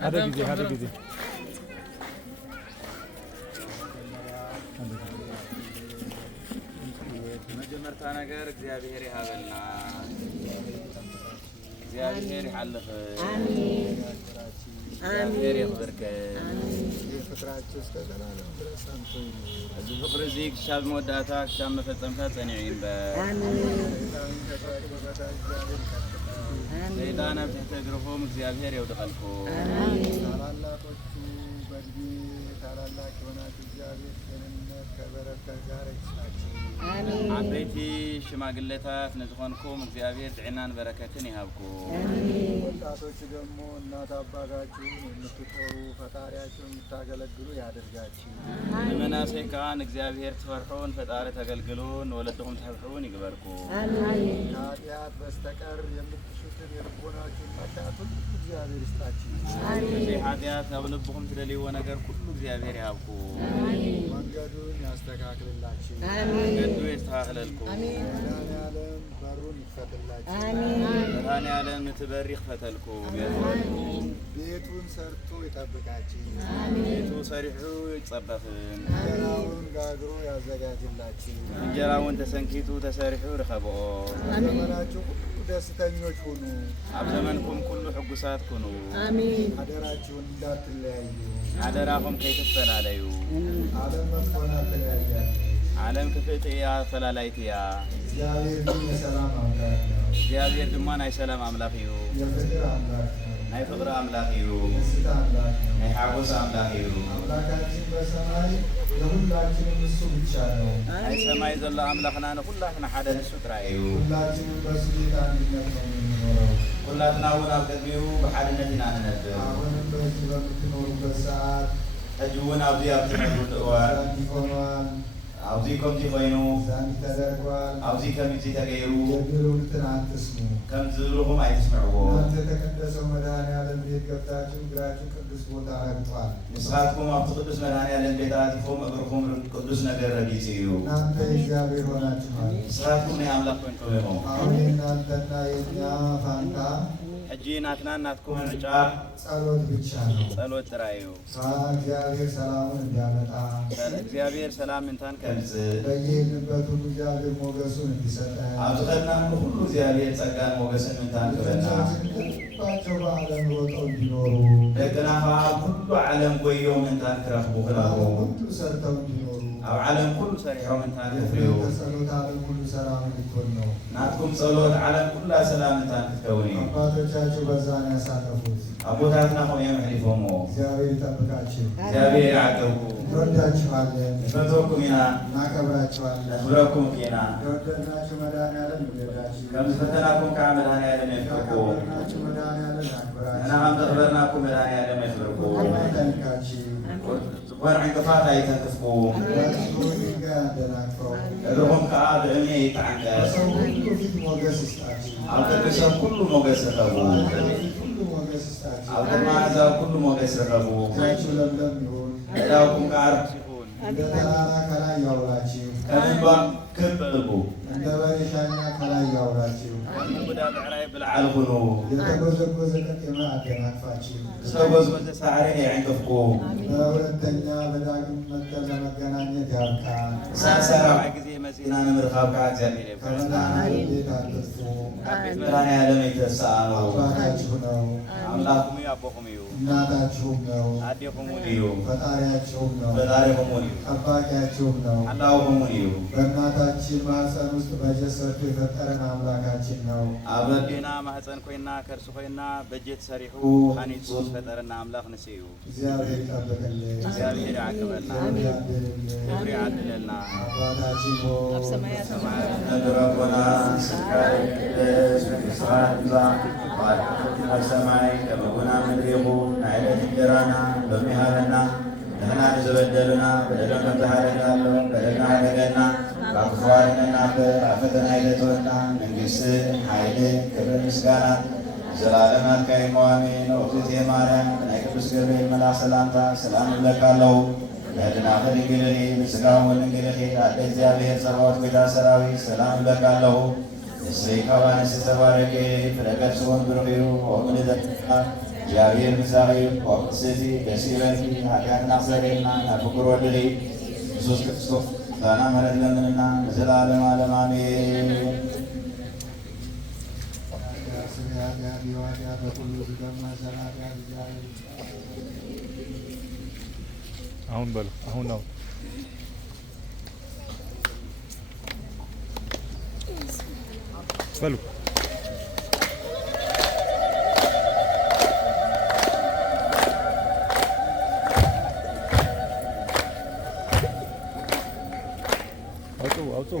هذا جدي مجمرتا ነገር እግዚአብሔር ያበልና እግዚአብሔር ያለፈ አሜን እግዚአብሔር ይባርክ ፍቅራችሁ እስከ ዘላለም ድረስ አንተ እዚ ፍቅር እዚ ክሻብ መወዳታ ክሻብ መፈጸምታ ጸኒዕን በአሜን ሰይጣን ኣብ ትሕቲ እግርኩም እግዚአብሔር ይውድቀልኩ አሜን ታላላቆቹ በእድሜ ታላላቅ የሆናችሁ እግዚአብሔር ጤንነት ከበረከት ጋር ይስጣችሁ አሜን አቤቲ ሽማግሌታት ንዝኾንኩም እግዚአብሔር ጥዕናን በረከትን ይሃብኩ አሜን ወጣቶች ደግሞ እናት አባታችሁን የምትጦሩ ፈጣሪያችሁን የምታገለግሉ ያድርጋችሁ ለመናሴ ካን እግዚአብሔር ትፈርሑን ፈጣሪ ተገልግሉን ወለድኩም ትሕብሑን ይግበርኩ አሜን ከኃጢአት በስተቀር የምትሹትን የልቦናችሁን መሻት ሁሉ እግዚአብሔር ይስጣችሁ አሜን ኃጢአት ኣብ ልብኩም ትደልይዎ ነገር ሁሉ እግዚአብሔር ይሃብኩ አሜን መንገዱን ያስተካክልላችሁ አሜን መንገዱ ይስተካከለልኩ አሜን መድኃኔዓለም በሩን ይክፈትላችሁ አሜን መድኃኔዓለም ትበሪ ይክፈተልኩ አሜን ቤቱን ሰርቶ ይጠብቃችሁ አሜን ቤቱ ሰሪሑ ይጸበፍን እንጀራውን ጋግሮ ያዘጋጅላችሁ እንጀራውን ተሰንኪቱ ተሰሪሑ ይረኸብኦ ዘመናችሁ ሁሉ ደስተኞች ሁኑ ኣብ ዘመንኩም ሁሉ ሕጉሳት ኩኑ አሜን አደራችሁን እንዳትለያዩ አደራኩም ከይትፈላለዩ ዓለም መጥፎና ተለያያለች ዓለም ክፍት እያ ፈላላይት እያ እግዚአብሔር ግን የሰላም አምላክ ነው እግዚአብሔር ድማ ናይ ሰላም አምላክ እዩ የፍቅር አምላክ ነው ናይ ፍቅር አምላክ እዩ የደስታ አምላክ ነው ናይ ሓጎስ አምላክ እዩ አምላካችን በሰማይ ለሁላችንም እሱ ብቻ ነው ናይ ሰማይ ዘሎ አምላክና ንኩላትና ሓደ ንሱ ጥራይ እዩ ሁላችንም በሱ ቤት አንድነት ነው የምንኖረው ሁላትና እውን ኣብ ቅድሚኡ ብሓድነት ኢና ንነብር አሁንም በዚህ በምትኖሩበት ሰዓት ሕጂ እውን ኣብዚ ኣብ ትነብሩሉ እዋን ይሆኗል ኣብዚ ከምዚ ኮይኑ ዛንታ ተደርጓል ኣብዚ ከምዚ ተገይሩ የብሉትን አትስሙ ከም ዝብልኩም ኣይትስምዕዎ እናንተ የተቀደሰው መድኃኔዓለም ቤት ገብታችሁ እግራችሁ ቅዱስ ቦታ ረግጧል ንስኻትኩም ኣብቲ ቅዱስ መድኃኔዓለም ቤት ኣቲኩም እግርኩም ቅዱስ ነገር ረጊፅ እዩ እናንተ የእግዚአብሔር ሆናችኋል ንስኻትኩም ናይ ኣምላኽ ኮይንኩም ኢኹም አሁን የእናንተና የእኛ ፋንታ ሕጂ ናትና ናትኩም ምርጫ ጸሎት ብቻ ነው ጸሎት ጥራይ እዩ እግዚአብሔር ሰላሙን እንዲያመጣ እግዚአብሔር ሰላም እንታን ከምጽእ በየሄድንበት ሁሉ እግዚአብሔር ሞገሱን እንዲሰጠን ኣብ ዝኸድናሉ ሁሉ እግዚአብሔር ጸጋን ሞገስን እንታን ክበና ልባቸው በዓለም ሮጠው እንዲኖሩ ደቅና ከዓ ኩሉ ዓለም ጎዮም እንታን ክረኽቡ ክረኽቡ ሁሉ ሰርተው እንዲኖሩ ኣብ ዓለም ኩሉ ሰሪሖም እንታን ክፍርዩ ጸሎት ዓለም ሁሉ ሰላም እንድትሆን ነው ናትኩም ጸሎት ዓለም ኩላ ሰላም እንታን ክትከውን እዩ አባቶቻችሁ በዛን ያሳለፉት አቦታትና ሆነም ሕሊፎሞ እግዚአብሔር ይጠብቃችሁ እግዚአብሔር ያዕቅብኩ እንወዳችኋለን ንፈትወኩም ኢና እናከብራችኋለን ነኽብረኩም ኢና የወደድናችሁ መድኃኔዓለም ይውደዳችሁ ከምዝፈተናኩም ከዓ መድኃኔዓለም የፍቅርኩ ያከበርናችሁ መድኃኔዓለም ያክብራችሁ ንሕና ከም ዘኽበርናኩም መድኃኔዓለም የፍቅርኩ አይጠንካችሁ ዝኾነ ዕንቅፋት ኣይተንክፍኩም ድንጋይ ኣደናቅፈው እግርኩም ከዓ ብእምኒ ይተዓንቀፍ በሰው ሁሉ ፊት ሞገስ ይስጣችሁ ኣብ ቅድሚ ሰብ ኩሉ ሞገስ ረኸቡ ኣብ ቅድሚ ኣሕዛብ ኩሉ ሞገስ ረኸቡ እግራችሁ ለምለም ይሁን ዕዳውኩም ከዓ ርክስ ይሁን እንደ ተራራ ከላይ ያውላችሁ ከምንባ ክብ ዕልቡ እንደ በሬ ሻኛ ከላይ ያውላችሁ ከምንጉዳ ብዕራይ ብልዓል ኩኑ የተጎዘጎዘ ቀጤማ አደናቅፋችሁ ዝተጎዝጎዘ ሳዕሪ የዕንቅፍኩም በሁለተኛ በዳግም መጥተን ለመገናኘት ያብቃን ሳሰራዕ ጊዜ መጺና ንምርኻብ ከዓ እግዚአብሔር ይፍቀድና ቤት አትጥፉ ካብ ቤት መድኃኔዓለም የተሳአኑ አባታችሁ ነው አምላኩም እዩ አቦኩም እዩ እናታችሁም ነው አዴኩም እዩ ፈጣሪያችሁም ነው ፈጣሪኩም እዩ ጠባቂያችሁም ነው አላሁኩም እዩ በእናታችን ማህፀን ውስጥ በጀት ሰርቶ የፈጠረን አምላካችን ነው ኣብ ኣዴና ማህፀን ኮይና ከርሱ ኮይና በጀት ሰሪሑ ሃኒፁ ዝፈጠረና አምላክ ንስ እዩ እግዚአብሔር ይጠብቅልን እግዚአብሔር ያዕቅበልና ክብሪ ያድለልና አባታችን ኣብ ሰማያት ነድረኮና ስካይ ቅድስ ስራት ኣብ ሰማይ ከመጉና ምድሪኹ ናይ ዕለት እንጀራና ሎሚ ሃበና ንሕና ንዝበደሉና በደሎም ከም ዝሓደግናሎ በደልና ሓደገና ካብ ክፉ ኣድነና ኣብ ፈተና ኣይተእትወና መንግስትን ሓይልን ክብርን ምስጋና ዘላለም ናትካ ኢሞ ኣሜን እግዝእትየ ማርያም ናይ ቅዱስ ገብርኤል መልኣክ ሰላምታ ሰላም ንብለካ ኣለዉ ለድናኸ ድንግልኒ ንስጋውን ድንግልኺ ኣደ እግዚአብሔር ጸባኦት ጌታ ሰራዊት ሰላም ንብለካ ኣለዉ እስሪካዋን ስተባረከ ፍረቀጽሆን ብሩዩ ሆምን ዘጥታ እግዚአብሔር ምሳሌ ወቅስዚ ደሲበርኪ ኃጢአትን አሰሬና ናፍቁር ወድሪ ኢየሱስ ክርስቶስ ዛና መረት ለምንና ለዘላለም ዓለም አሜን። አሁን በሉ አሁን ነው በሉ አውጡ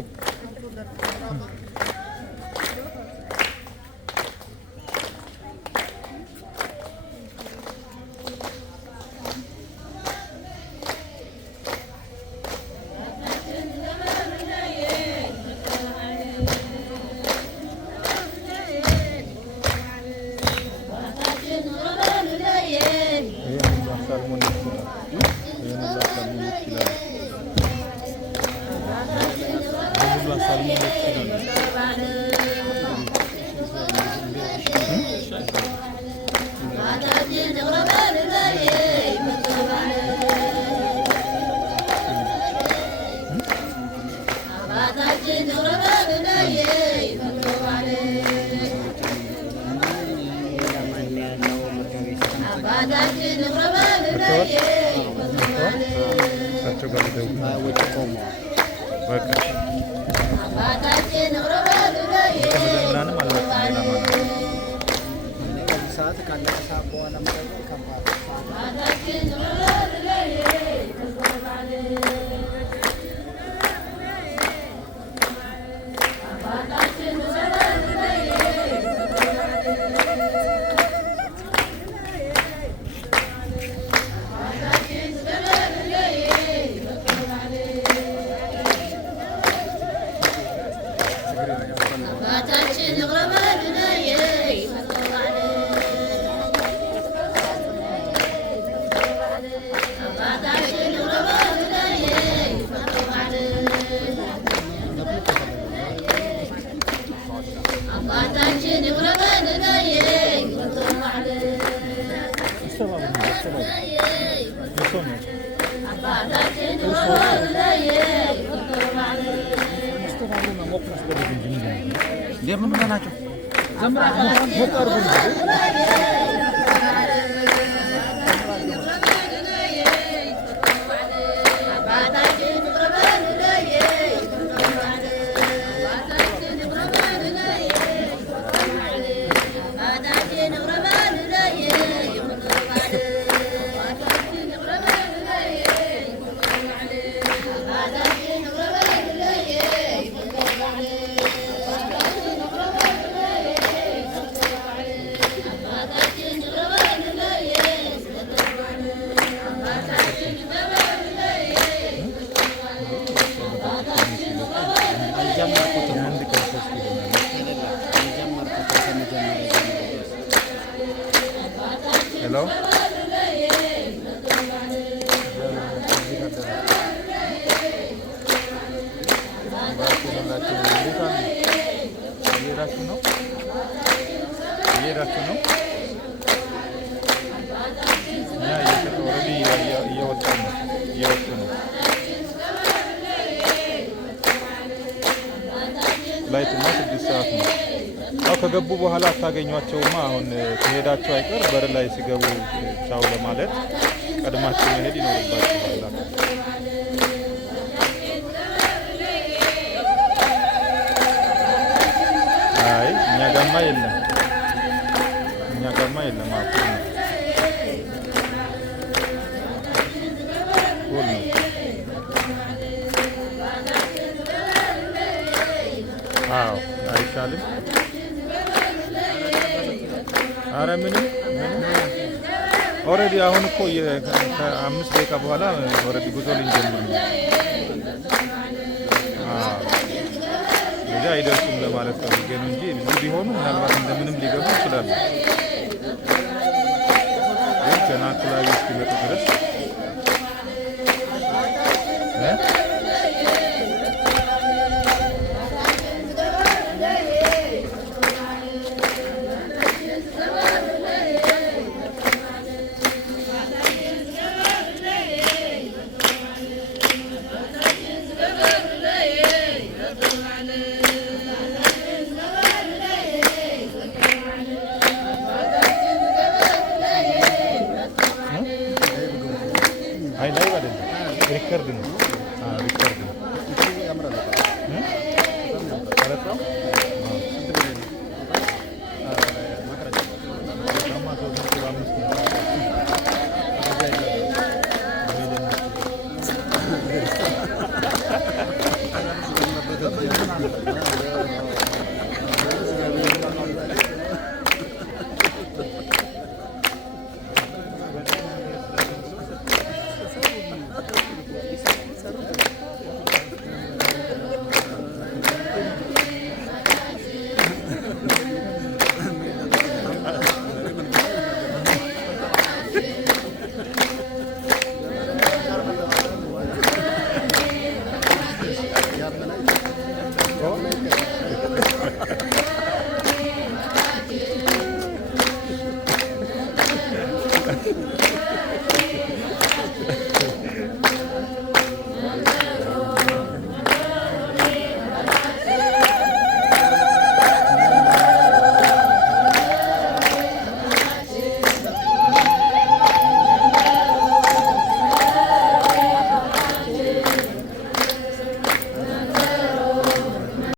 ከገቡ በኋላ አታገኟቸውማ። አሁን ከሄዳቸው አይቀር በር ላይ ሲገቡ ቻው ለማለት ቀድማቸው መሄድ ይኖርባቸዋል። አይ እኛ ጋማ የለም፣ እኛ ጋማ የለም። አዎ አይሻልም? አረ ምንም ኦልሬዲ አሁን እኮ ከ5 ደቂቃ በኋላ ኦልሬዲ ጉዞ ልንጀምር ነው። ለዛ አይደርሱም ለማለት ፈልጌ ነው እንጂ ብዙ ቢሆኑ ምናልባት እንደምንም ሊገቡ ይችላሉ። ግን ገና አካባቢ እስኪመጡ ድረስ ሪከርድ ነው። ሪከርድ ነው። ቀረጻው